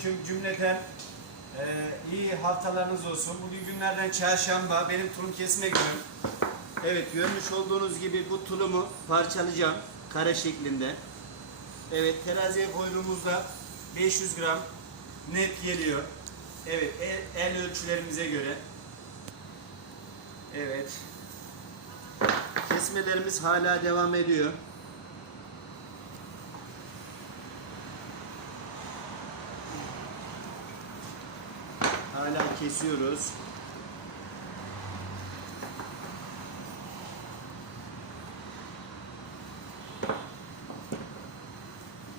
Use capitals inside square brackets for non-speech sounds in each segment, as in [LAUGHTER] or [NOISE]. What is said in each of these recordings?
aleyküm cümleten. Ee, iyi haftalarınız olsun. Bugün günlerden çarşamba. Benim tulum kesme günüm. Evet görmüş olduğunuz gibi bu tulumu parçalayacağım. Kare şeklinde. Evet teraziye koyduğumuzda 500 gram net geliyor. Evet el, el ölçülerimize göre. Evet. Kesmelerimiz hala devam ediyor. Hala kesiyoruz.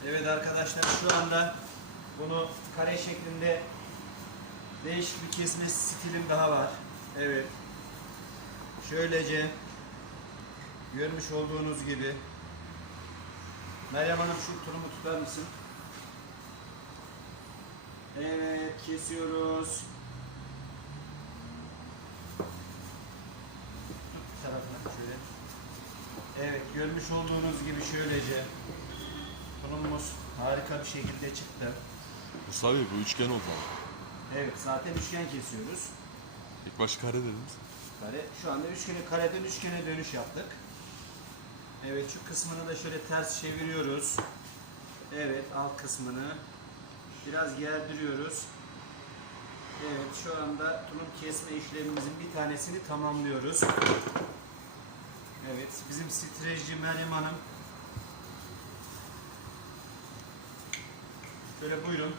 Evet arkadaşlar şu anda bunu kare şeklinde değişik bir kesme stilim daha var. Evet. Şöylece görmüş olduğunuz gibi Meryem Hanım şu turumu tutar mısın? Evet kesiyoruz. Tarafına şöyle. Evet görmüş olduğunuz gibi şöylece tulumumuz harika bir şekilde çıktı. Mustafa Bey bu üçgen oldu ama. Evet zaten üçgen kesiyoruz. İlk baş kare dediniz. Kare. Şu anda üçgeni kareden üçgene dönüş yaptık. Evet şu kısmını da şöyle ters çeviriyoruz. Evet alt kısmını biraz gerdiriyoruz. Evet şu anda tulum kesme işlemimizin bir tanesini tamamlıyoruz. Evet bizim strejci Meryem Hanım. Şöyle buyurun.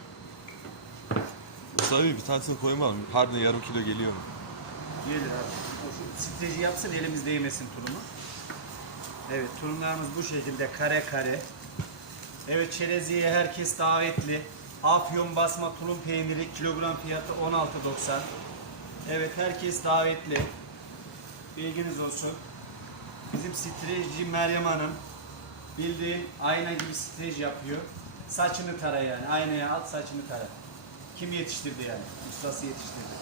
Mustafa Bey bir tanesini koymadım. Harbiden yarım kilo geliyor mu? Gelir abi. O şu streci yapsın elimiz değmesin tulumu. Evet tulumlarımız bu şekilde kare kare. Evet çereziye herkes davetli. Afyon basma tulum peyniri kilogram fiyatı 16.90. Evet herkes davetli. Bilginiz olsun. Bizim streci Meryem Hanım bildiğin ayna gibi streç yapıyor. Saçını tara yani. Aynaya at saçını tara. Kim yetiştirdi yani? Ustası yetiştirdi.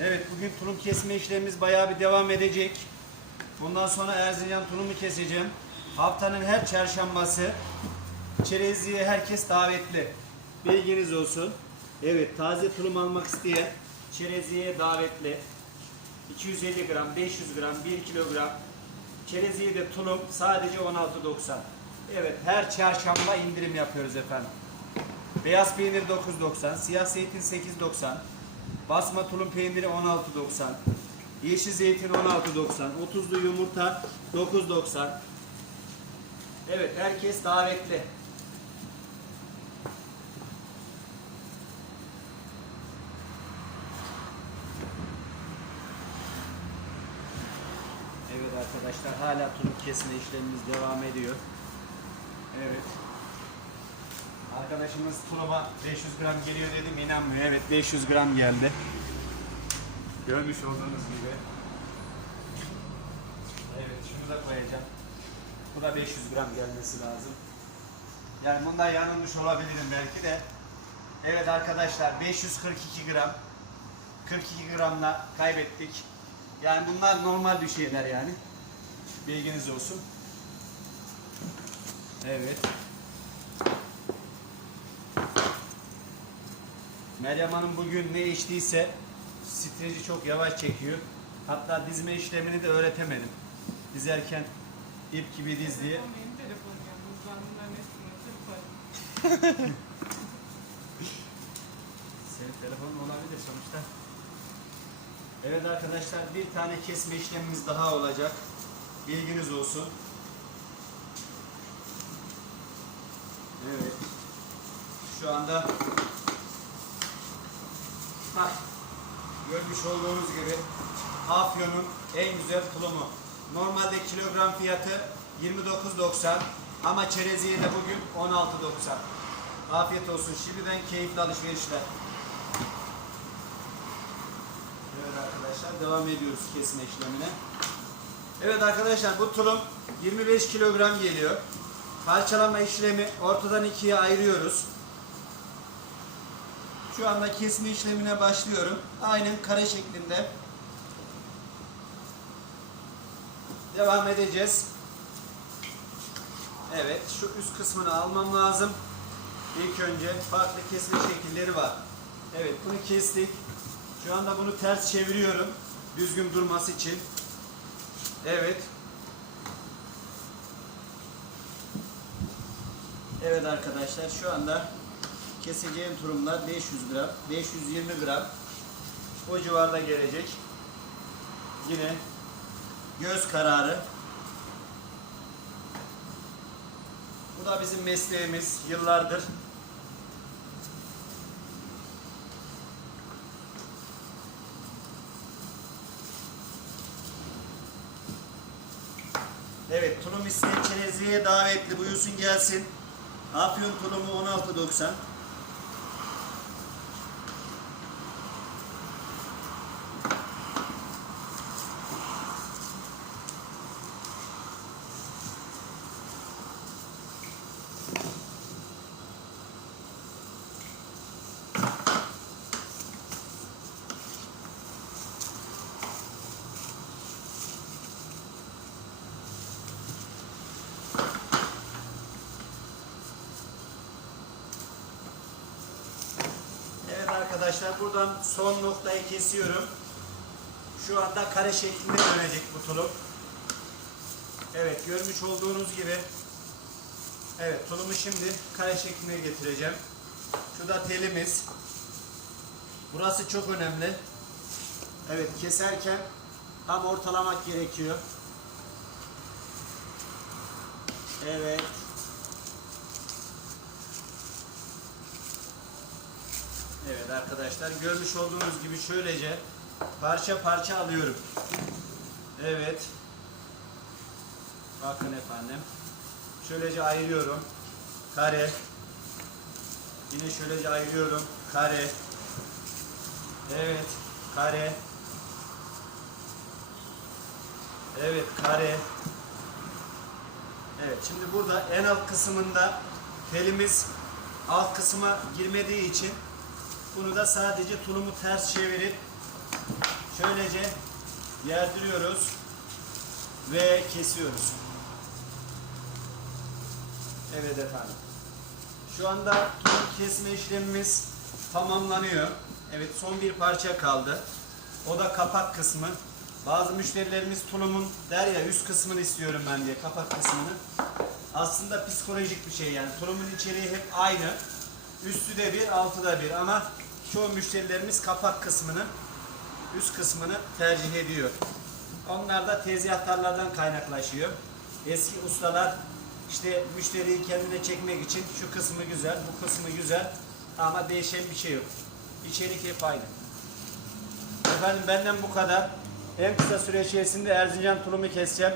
Evet bugün tulum kesme işlemimiz bayağı bir devam edecek. Bundan sonra Erzincan tulumu keseceğim. Haftanın her çarşambası çerezliğe herkes davetli. Bilginiz olsun. Evet taze tulum almak isteyen çerezliğe davetli. 250 gram, 500 gram, 1 kilogram. Çerezliğe de tulum sadece 16.90. Evet her çarşamba indirim yapıyoruz efendim. Beyaz peynir 9.90, siyah zeytin 8.90, basma tulum peyniri 16.90, yeşil zeytin 16.90, 30'lu yumurta 9.90. Evet herkes davetli. Evet arkadaşlar hala tulum kesme işlemimiz devam ediyor. Evet. Arkadaşımız tuluma 500 gram geliyor dedim inanmıyor. Evet 500 gram geldi. Görmüş olduğunuz gibi. Evet şunu da koyacağım. Bu da 500 gram gelmesi lazım. Yani bundan yanılmış olabilirim belki de. Evet arkadaşlar 542 gram. 42 gramla kaybettik. Yani bunlar normal bir şeyler yani. Bilginiz olsun. Evet. Meryem Hanım bugün ne içtiyse streci çok yavaş çekiyor. Hatta dizme işlemini de öğretemedim. Dizerken ip gibi diz diye. [LAUGHS] Senin telefonun olabilir sonuçta. Evet arkadaşlar bir tane kesme işlemimiz daha olacak. Bilginiz olsun. Evet. Şu anda bak görmüş olduğunuz gibi Afyon'un en güzel tulumu. Normalde kilogram fiyatı 29.90 ama çereziye de bugün 16.90. Afiyet olsun. Şimdiden keyifli alışverişler. Evet arkadaşlar devam ediyoruz kesme işlemine. Evet arkadaşlar bu tulum 25 kilogram geliyor. Parçalama işlemi ortadan ikiye ayırıyoruz. Şu anda kesme işlemine başlıyorum. Aynen kare şeklinde. Devam edeceğiz. Evet şu üst kısmını almam lazım. İlk önce farklı kesme şekilleri var. Evet bunu kestik. Şu anda bunu ters çeviriyorum. Düzgün durması için. Evet. Evet arkadaşlar şu anda keseceğim turumlar 500 gram, 520 gram o civarda gelecek. Yine göz kararı. Bu da bizim mesleğimiz yıllardır. Evet, tulum isteyen çerezliğe davetli buyursun gelsin. Afyon tulumu 16.90. Evet arkadaşlar buradan son noktayı kesiyorum. Şu anda kare şeklinde dönecek bu tulum. Evet görmüş olduğunuz gibi Evet tulumu şimdi kare şekline getireceğim. Şu da telimiz. Burası çok önemli. Evet keserken tam ortalamak gerekiyor. Evet. Evet arkadaşlar görmüş olduğunuz gibi şöylece parça parça alıyorum. Evet. Bakın efendim. Şöylece ayırıyorum. Kare. Yine şöylece ayırıyorum. Kare. Evet. Kare. Evet kare. Evet şimdi burada en alt kısmında telimiz alt kısma girmediği için bunu da sadece tulumu ters çevirip şöylece yerdiriyoruz ve kesiyoruz. Evet efendim. Şu anda tulum kesme işlemimiz tamamlanıyor. Evet son bir parça kaldı. O da kapak kısmı. Bazı müşterilerimiz tulumun der ya üst kısmını istiyorum ben diye kapak kısmını. Aslında psikolojik bir şey yani. Tulumun içeriği hep aynı. Üstü de bir, altı da bir ama çoğu müşterilerimiz kapak kısmını, üst kısmını tercih ediyor. Onlar da tezgahtarlardan kaynaklaşıyor. Eski ustalar işte müşteriyi kendine çekmek için şu kısmı güzel, bu kısmı güzel ama değişen bir şey yok. İçerik hep aynı. Efendim benden bu kadar. En kısa süre içerisinde Erzincan tulumu keseceğim.